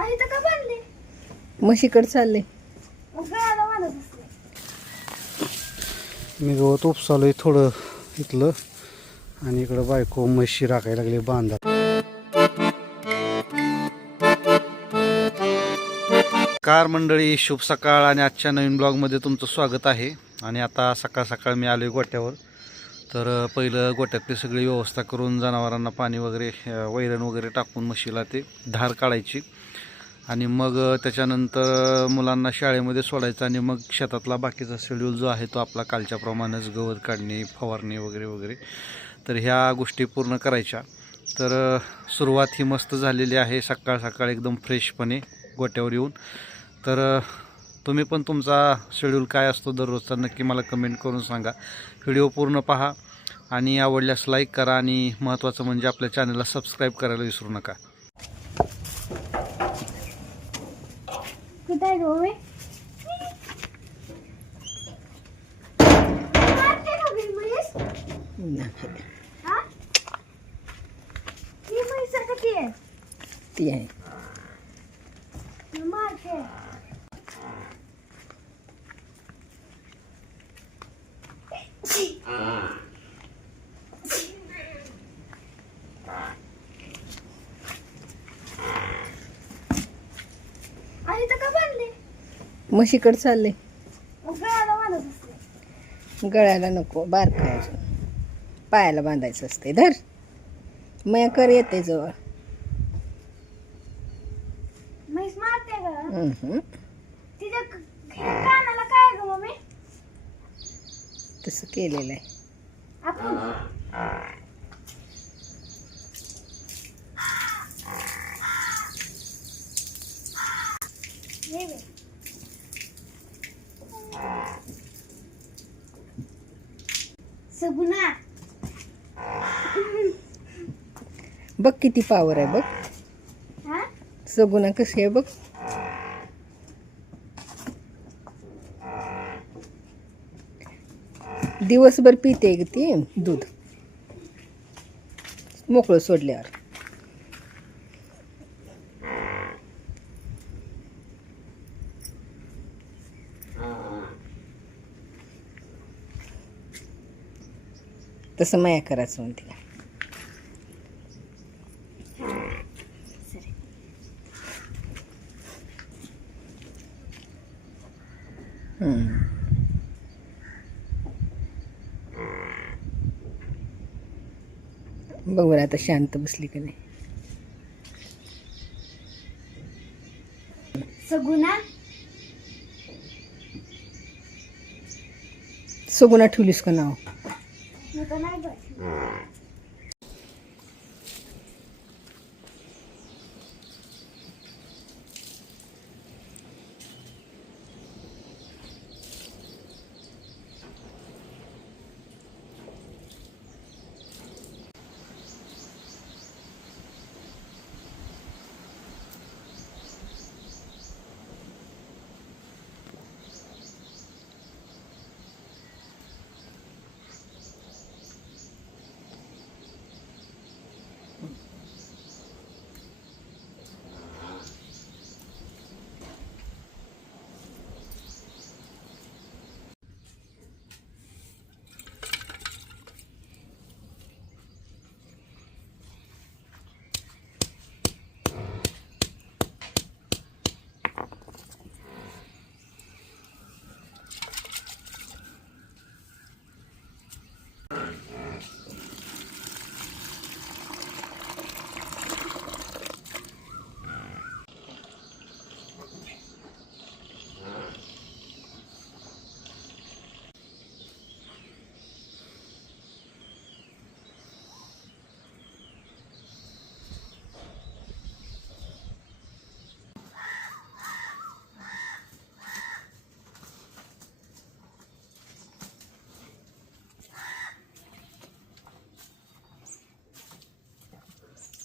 आई तर का बांधले म्हशीकडे चालले. मग गळ्याला बांधत असते. मी गवत उपसालोय थोडं इथलं आणि इकडं बायको म्हशी राखायला लागली बांधा. कार मंडळी, शुभ सकाळ आणि आजच्या नवीन ब्लॉगमध्ये तुमचं स्वागत आहे. आणि आता सकाळ सकाळ मी आलोय गोट्यावर. तर पहिलं गोट्यातली सगळी व्यवस्था करून जनावरांना पाणी वगैरे वैरण वगैरे टाकून म्हशीला ते धार काढायची आणि मग त्याच्यानंतर मुलांना शाळेमध्ये सोडायचं आणि मग शेतातला बाकीचा शेड्यूल जो आहे तो आपला कालच्याप्रमाणेच गवत काढणे, फवारणी वगैरे वगैरे, तर ह्या गोष्टी पूर्ण करायच्या. तर सुरुवात ही मस्त झालेली आहे सकाळ सकाळ एकदम फ्रेशपणे गोट्यावर येऊन. तर तुम्ही पण तुमचा शेड्यूल काय असतो दररोजचा नक्की मला कमेंट करून सांगा. व्हिडिओ पूर्ण पहा आणि आवडल्यास लाईक करा आणि महत्त्वाचं म्हणजे आपल्या चॅनलला सबस्क्राईब करायला विसरू नका. कुठे आहे गं? मारते का बी म्हैस? हा? ही म्हैस आहे का ती आहे? ती आहे. ती मारते. आई तर का बांधले म्हशीकडे चालले. मग गळ्याला बांधत असते. गळ्याला नको, बारक आहे अजून. पायाला बांधायचं असते. धर मया कर येते जवळ. म्हैस मारते का? हम्म. तिच्या कानाला काय आहे गं मम्मी? तसं केलेलं आहे. आपण हे बघ. सगुना बघ किती पावर आहे बघ. हा? सगुना कशी आहे बघ. दिवसभर पिते ग ती दूध मोकळं सोडल्यावर. तसं माया करायचं म्हणते. बघ बरं आता शांत बसली का नाही. सगुना सगुना ठेवलीस का नाव? मी तर नाही बघ.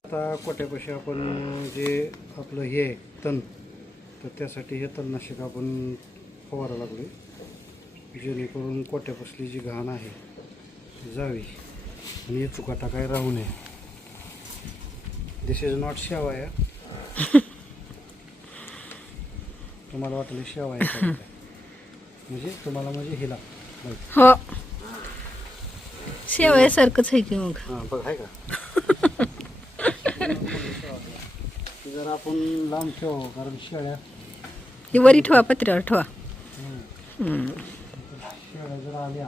आता कोट्यापाशी आपण जे आपलं हे आहे तण, तर त्यासाठी हे तणनाशक आपण फवारा लागलो जेणेकरून कोट्यापासली जी घाण आहे ती जावी आणि हे चुकाटा काय राहू नये. दिस इज नॉट शेवाया. तुम्हाला वाटलं शेवाळ्या करायच्या. म्हणजे तुम्हाला म्हणजे हिला हो शेवयासारखंच आहे की मग. हां बघ आहे का जर आपण लांब ठेवू कारण शेळ्या ही वरी ठेवा पत्र्यावर ठेवा. शेळ्या जर आल्या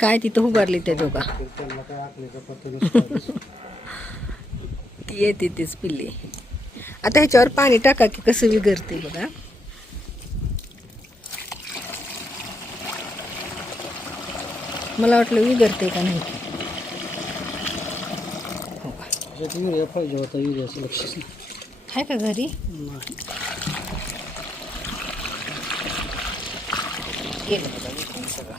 काय तिथं उभारली त्या दोघा तर त्यांना काय आखलीचा पत्ता नसतो. ती येते तीच पिल्ली. आता ह्याच्यावर पाणी टाका की कसं विगरते बघा. मला वाटलं विगरते का नाही. युरिया पाहिजे होता युरियाचं लक्षच नाही. आहे का घरी गेलं बघा विकून सगळं.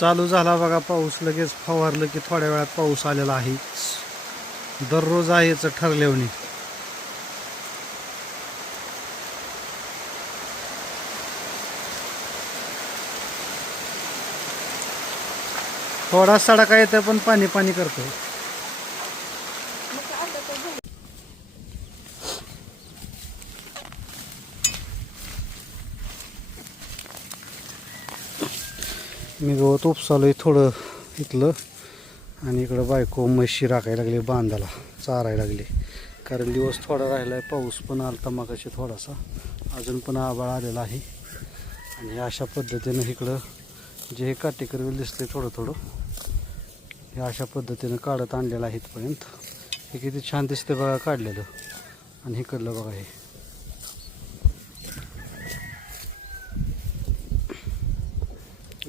चालू झाला बघा पाऊस. लगेच फवारलं की थोड्या वेळात पाऊस आलेला आहे. दररोज आहे याचं ठरल्यावनी. थोडा सडका येतं पण पाणी पाणी करतो. मी गवत उपसालोय थोडं इथलं आणि इकडं बायको म्हशी राखायला लागली बांधाला चारायला लागली कारण दिवस थोडा राहिला आहे. पाऊस पण आलता मगाशी थोडासा अजून पण आभाळ आलेला आहे. आणि अशा पद्धतीनं इकडं जे हे काटेकरवेल दिसते थोडं थोडं हे अशा पद्धतीनं काढत आणलेलं आहे इथपर्यंत. हे किती छान दिसते बघा काढलेलं. आणि इकडलं बघा हे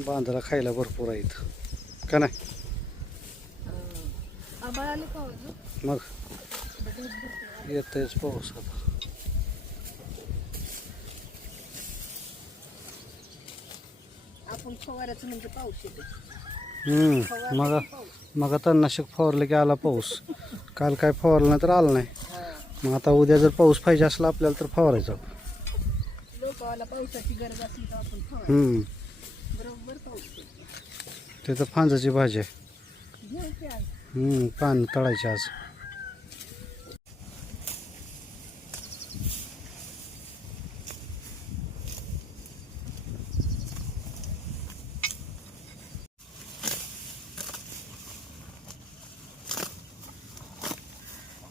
बांधाला खायला भरपूर आहेत का नाही. मग येतच पाऊस आता. आपण फवाराचं म्हणजे पाऊस येतो. मग तणनाशक फवारलं की आला पाऊस. काल काय फवारलं नाही तर आला नाही. मग आता उद्या जर पाऊस पाहिजे असला आपल्याला तर फवारायचा. लोकांना पावसाची गरज असली तर आपण फवारायचं. बरोबर पाऊस येतो. ते तर फांजाची भाजी आहे. घ्यायची आज. पान तळायचे आज.